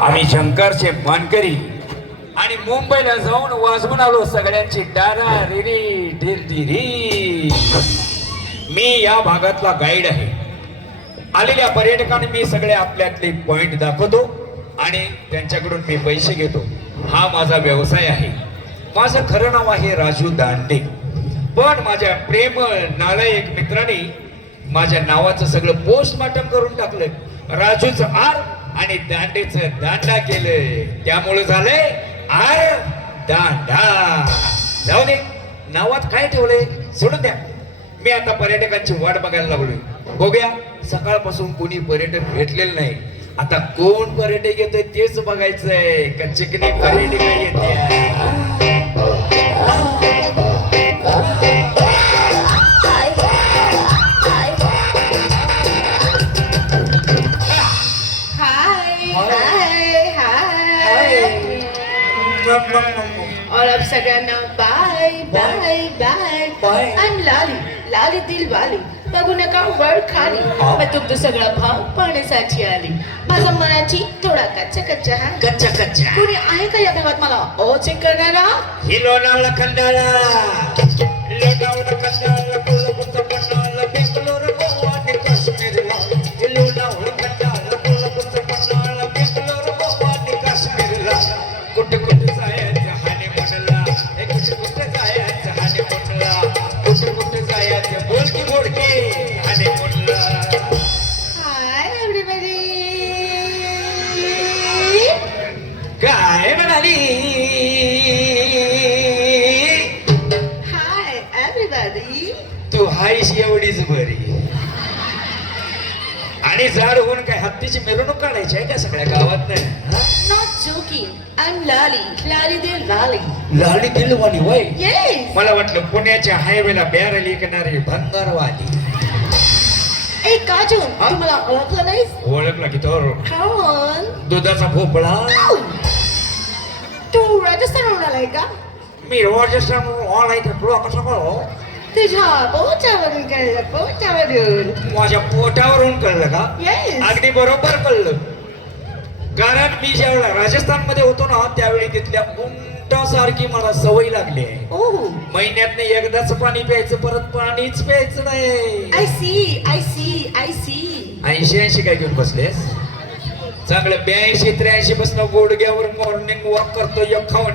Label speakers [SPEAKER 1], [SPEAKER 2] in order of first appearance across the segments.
[SPEAKER 1] आम्ही शंकरचे मानकरी आणि मुंबईला जाऊन वाजवून आलो सगळ्यांची डारा रिरी ढिरढिरी मी या भागातला गाईड आहे. आलेल्या पर्यटकांना मी सगळे आपल्यातले पॉइंट दाखवतो आणि त्यांच्याकडून मी पैसे घेतो. हा माझा व्यवसाय आहे. माझं खरं नाव आहे राजू दांडे. पण माझ्या प्रेम नालायक मित्राने माझ्या नावाचं सगळं पोस्टमार्टम करून टाकलं राजूचं आर आणि दांडेच दांडा केलं त्यामुळे झालंय आर दांडा. जाऊ दे नावात काय ठेवलंय? सोडून द्या. मी आता पर्यटकांची वाट बघायला लागलोय. बघूया सकाळपासून कोणी पर्यटक भेटलेलं नाही. आता कोण पर्यटक येतोय तेच बघायचंय. का चिकनी पर्यटक येते.
[SPEAKER 2] और अब सगळ्यांना बाय बाय बाय एम लाली लाली दिल वाली बघू नका वर खाली. मग तुमचं सगळा भाव पाण्यासाठी आली. माझा मनाची थोडा कच्चा कच्चा हा.
[SPEAKER 1] कच्चा कच्चा.
[SPEAKER 2] कोणी आहे का या भागात मला ओ चेक करणारा?
[SPEAKER 1] ही लोणावळा खंडाळा. लोणावळा खंडाळा कोल्हापूरचा पन्हाळा बेंगलोर गोवा आणि काश्मीरला ही लोणावळा खंडाळा कोल्हापूरचा पन्हाळा बेंगलोर गोवा आणि काश्मीरला कुठे एवढीच बरी. आणि झाड होऊन काय हत्तीची मिरवणूक काढायची आहे का सगळ्या गावात नाही?
[SPEAKER 2] नॉट जोकिंग आय एम लाली लाली दिल वाली
[SPEAKER 1] लाली दिलवाली वय?
[SPEAKER 2] येस
[SPEAKER 1] मला वाटलं पुण्याच्या हायवेला बॅरल विकणारी भंगारवाली.
[SPEAKER 2] ए काजून तू मला ओळखलं नाहीस
[SPEAKER 1] ओळखला की तो दुधाचा भोपळा.
[SPEAKER 2] तू राजस्थानहून आलाय का?
[SPEAKER 1] मी राजस्थान ऑनलाईन तुला कसं
[SPEAKER 2] तुझ्या पोटावरून कळलं पोटावरून.
[SPEAKER 1] माझ्या पोटावरून कळलं का? अगदी बरोबर कळलं. कारण मी ज्यावेळेला राजस्थानमध्ये होतो ना त्यावेळी तिथल्या उंटासारखी मला सवय लागली आहे.
[SPEAKER 2] ओ
[SPEAKER 1] महिन्यात एकदाच पाणी प्यायचं परत पाणीच प्यायचं नाही.
[SPEAKER 2] I see I see I see
[SPEAKER 1] ऐंशी ऐंशी काय घेऊन बसलेस? चांगलं ब्याऐंशी त्र्याऐंशी बसणं गोडग्यावर मॉर्निंग वॉक करतो खाऊन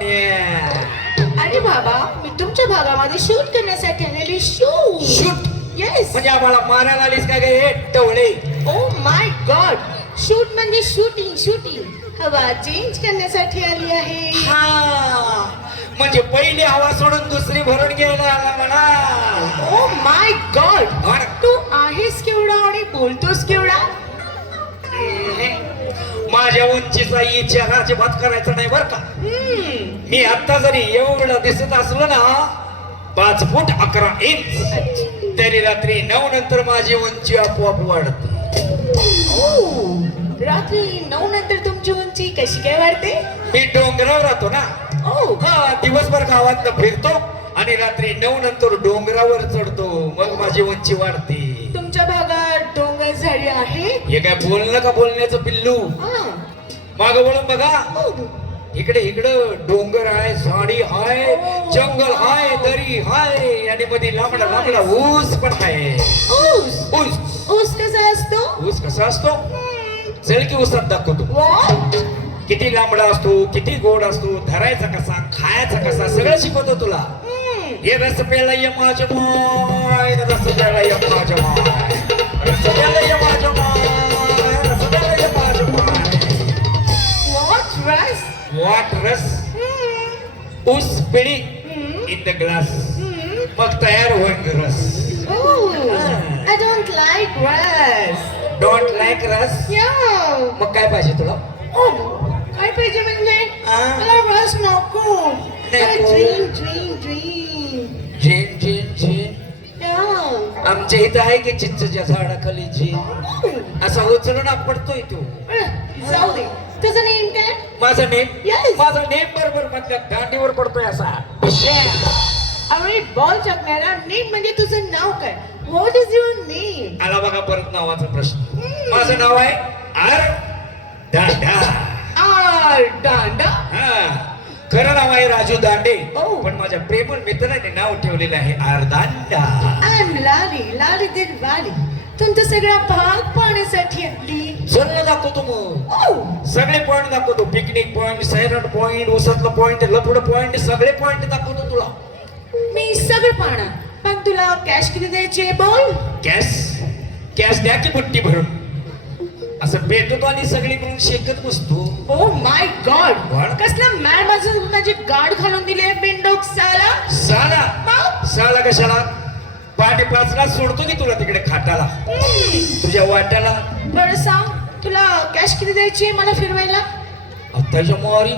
[SPEAKER 2] अरे बाबा मी तुमच्या भागामध्ये शूट करण्यासाठी आलेली शूट
[SPEAKER 1] शूट
[SPEAKER 2] येस
[SPEAKER 1] म्हणजे आम्हाला मारायला आलीस काय काय हे टवळे
[SPEAKER 2] ओ माय गॉड शूट म्हणजे शूटिंग शूटिंग हवा चेंज करण्यासाठी आली आहे.
[SPEAKER 1] हा. म्हणजे पहिली हवा सोडून दुसरी भरून घ्यायला आला म्हणा.
[SPEAKER 2] ओ माय गॉड तू आहेस केवढा आणि बोलतोस केवढा?
[SPEAKER 1] माझ्या उंचीचा इच्छा अजिबात करायचा नाही बर का? मी आता जरी एवढं दिसत असलो ना पाच फूट अकरा इंच तरी रात्री नऊ नंतर माझी उंची आपोआप वाढते.
[SPEAKER 2] रात्री नऊ नंतर तुमची उंची कशी काय वाढते?
[SPEAKER 1] मी डोंगरावर राहतो ना. हा दिवसभर गावात फिरतो आणि रात्री नऊ नंतर डोंगरावर चढतो. मग माझी उंची वाढते. हे काय बोलणं का बोलण्याचं पिल्लू?
[SPEAKER 2] हा.
[SPEAKER 1] माग वळून बघा.
[SPEAKER 2] ओ,
[SPEAKER 1] इकडे इकडं डोंगर आहे झाडी हाय जंगल हाय दरी हाय आणि मध्ये लांबडा लांबडा ऊस पण आहे.
[SPEAKER 2] ऊस?
[SPEAKER 1] ऊस.
[SPEAKER 2] कसा असतो?
[SPEAKER 1] ऊस कसा असतो? चल की ऊसात दाखवतो? किती लांबडा असतो किती गोड असतो धरायचा कसा खायचा कसा सगळं शिकवतो तुला. हे रस प्याला ये माझ्या माय रस प्याला ये माझ्या माय. रस प्याला ये माझ्या वाट रस. ऊस
[SPEAKER 2] हम्म.
[SPEAKER 1] In the glass. मग तयार होईल रस
[SPEAKER 2] I don't like rice.
[SPEAKER 1] Don't like रस. मग काय पाहिजे तुला
[SPEAKER 2] Oh, काय पाहिजे म्हणजे? मला रस नको. Dream dream dream
[SPEAKER 1] zen zen zen. आमच्या इथं आहे की चिंचच्या झाडाखाली झेन
[SPEAKER 2] Oh.
[SPEAKER 1] असा उचलून पडतोय तू
[SPEAKER 2] अं, जाऊ दे तुझं नेम काय
[SPEAKER 1] माझा नेम
[SPEAKER 2] Yes.
[SPEAKER 1] माझा नेम बरोबर मधल्या दांडीवर पडतोय असा.
[SPEAKER 2] अरे बॉल टाकणारा नेम म्हणजे तुझं नाव काय? व्हॉट इज युअर नेम
[SPEAKER 1] आला बघा परत नावाचा प्रश्न. माझं नाव आहे आर दांडा.
[SPEAKER 2] आर दांडा?
[SPEAKER 1] हा. खरं नाव आहे राजू दांडे.
[SPEAKER 2] ओ.
[SPEAKER 1] पण माझ्या प्रेमळ मित्राने नाव ठेवलेलं आहे आरदांडा
[SPEAKER 2] आय एम लाली लाली दिल वाली तुमचा सगळा भाग पाहण्यासाठी आली
[SPEAKER 1] चल दाखवतो मग.
[SPEAKER 2] ओ
[SPEAKER 1] सगळे पॉइंट दाखवतो. पिकनिक पॉइंट सैराट पॉइंट उसातला पॉइंट लपड पॉइंट सगळे पॉइंट दाखवतो तुला.
[SPEAKER 2] मी सगळं पाहणार. पण तुला कॅश किती द्यायची बोल?
[SPEAKER 1] कॅश कॅश द्या की बुट्टी भरून. असं भेटतो आणि सगळी मिळून शेकत बसतो.
[SPEAKER 2] ओ माय गॉड? कसला मॅड माझं माझी गाड घालून दिले बिंडोक साला
[SPEAKER 1] साला? साला कशाला? पाचला सोडतो की तुला तिकडे खाटाला. तुझ्या वाट्याला?
[SPEAKER 2] बरं सांग. तुला कॅश किती द्यायची मला फिरवायला?
[SPEAKER 1] आत्ताच्या मोरी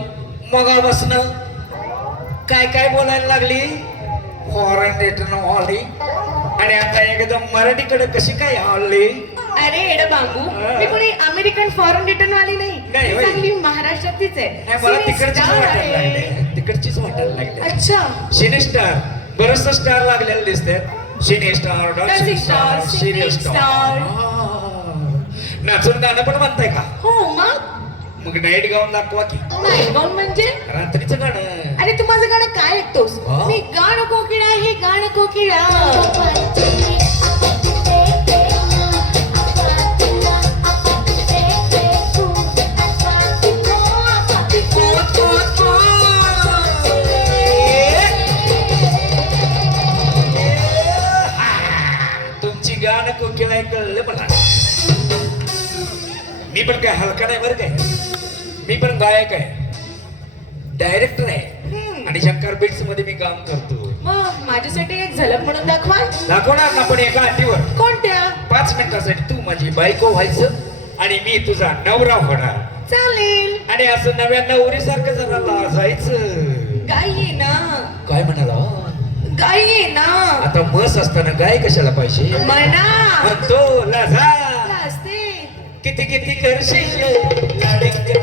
[SPEAKER 1] मगा बसणं काय काय बोलायला लागली? फॉरेन रिटर्न आली आणि आता एकदम मराठीकडे कशी काय आली
[SPEAKER 2] अरे एड बांबू. मी कोणी अमेरिकन फॉरेन रिटर्न वाली नाही.
[SPEAKER 1] नाही,
[SPEAKER 2] मी
[SPEAKER 1] होय.
[SPEAKER 2] चांगली महाराष्ट्रातलीच आहे.
[SPEAKER 1] नाही मला तिकडचीच
[SPEAKER 2] star
[SPEAKER 1] वाटायला
[SPEAKER 2] आहे.
[SPEAKER 1] लागले. तिकडचीच वाटायला लागले.
[SPEAKER 2] अच्छा.
[SPEAKER 1] सिने स्टार बरचसा स्टार लागलेले दिसतात cine star dancing star star नाचून गाणं पण म्हणताय का?
[SPEAKER 2] हो मग?
[SPEAKER 1] मग नाईट गाऊन दाखवा की.
[SPEAKER 2] नाही गाऊन म्हणजे?
[SPEAKER 1] रात्रीचं गाणं.
[SPEAKER 2] अरे तू माझं गाणं काय ऐकतोस?
[SPEAKER 1] हा?
[SPEAKER 2] मी गाणं कोकिळा हे गाणं कोकिळा.
[SPEAKER 1] गाणं कोकिळ कळलं मला मी पण काय हलका नाही बरं काय. मी पण गायक आहे. डायरेक्टर आहे. आणि शंकर बिट्समध्ये मी काम करतो.
[SPEAKER 2] मग माझ्यासाठी एक झलक म्हणून दाखवा.
[SPEAKER 1] दाखवणार ना पण एका अटीवर
[SPEAKER 2] कोणत्या?
[SPEAKER 1] पाच मिनिटासाठी तू माझी बायको व्हायचं आणि मी तुझा नवरा होणार.
[SPEAKER 2] चालेल.
[SPEAKER 1] आणि असं नव्या नवरीसारखं जरा लाजायचं.
[SPEAKER 2] गाई ना.
[SPEAKER 1] काय म्हणाला?
[SPEAKER 2] गाई ना.
[SPEAKER 1] आता मस असताना गाय कशाला पाहिजे?
[SPEAKER 2] म्हणा
[SPEAKER 1] लाजा किती किती करशील? लाडिंग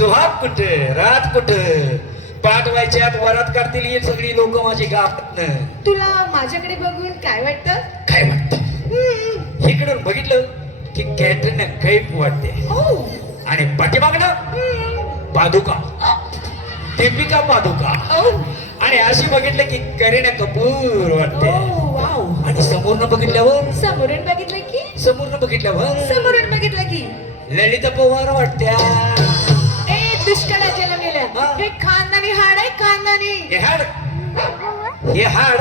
[SPEAKER 1] सुहाग कुठे? रात कुठे? पाठ व्हायच्यात वरात काढतील ही सगळी लोक माझी गावात
[SPEAKER 2] तुला माझ्याकडे बघून काय वाटतं?
[SPEAKER 1] काय
[SPEAKER 2] हम्म.
[SPEAKER 1] इकडून बघितलं की कॅटरीना कैफ वाटते.
[SPEAKER 2] हो.
[SPEAKER 1] आणि पाठीमागनं
[SPEAKER 2] हम्म.
[SPEAKER 1] पादुका. दीपिका पादुका.
[SPEAKER 2] औ.
[SPEAKER 1] आणि अशी बघितलं की करीना कपूर वाटते.
[SPEAKER 2] वाव.
[SPEAKER 1] आणि समोरनं बघितल्यावर?
[SPEAKER 2] समोरून बघितलं की?
[SPEAKER 1] समोरनं बघितल्यावर?
[SPEAKER 2] समोरून बघितलं की.
[SPEAKER 1] ललिता पवार वाटत्या.
[SPEAKER 2] ए दुष्काळाच्या गेल्या
[SPEAKER 1] हा.
[SPEAKER 2] खानदानी हाड आहे खानदानी.
[SPEAKER 1] हे हाड. हे हाड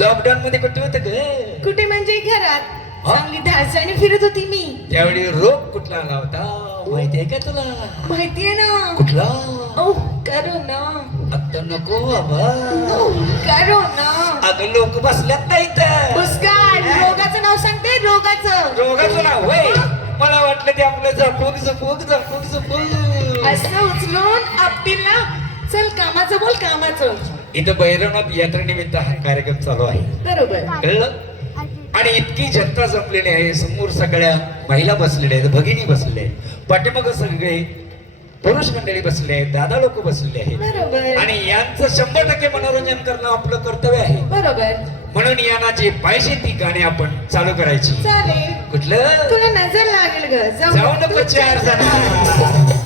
[SPEAKER 1] लॉकडाऊन मध्ये कुठे होत ग
[SPEAKER 2] कुठे म्हणजे घरात.
[SPEAKER 1] हा?
[SPEAKER 2] चांगली धाडसाने फिरत होती मी.
[SPEAKER 1] त्यावेळी रोग कुठला आला होता? माहितीये का तुला?
[SPEAKER 2] माहितीये ना.
[SPEAKER 1] कुठला?
[SPEAKER 2] ओ करो ना.
[SPEAKER 1] आता नको बाबा.
[SPEAKER 2] ओ, करो ना.
[SPEAKER 1] अगं लोक बसल्यात नाही तर
[SPEAKER 2] मुस्कान रोगाचं नाव सांगते रोगाचं.
[SPEAKER 1] रोगाचं नाव होय. मला वाटलं ते आपलं झपूक झपूक झपूक झपूक
[SPEAKER 2] असं उचलून आपटील चल कामाचं बोल कामाचं.
[SPEAKER 1] इथं भैरवनाथ यात्रेनिमित्त हा कार्यक्रम चालू आहे.
[SPEAKER 2] बरोबर.
[SPEAKER 1] कळलं? आणि इतकी जनता जमलेली आहे समोर सगळ्या महिला बसलेल्या आहेत भगिनी बसलेल्या आहेत पाठीमाग सगळे पुरुष मंडळी बसले आहेत दादा लोक बसलेले आहेत. आणि यांचं शंभर टक्के मनोरंजन करणं आपलं कर्तव्य आहे.
[SPEAKER 2] बरोबर.
[SPEAKER 1] म्हणून यांना जे पाहिजे ती गाणी आपण चालू करायची. कुठलं?
[SPEAKER 2] तुला नजर लागेल ग.
[SPEAKER 1] जाऊ नको चार जण.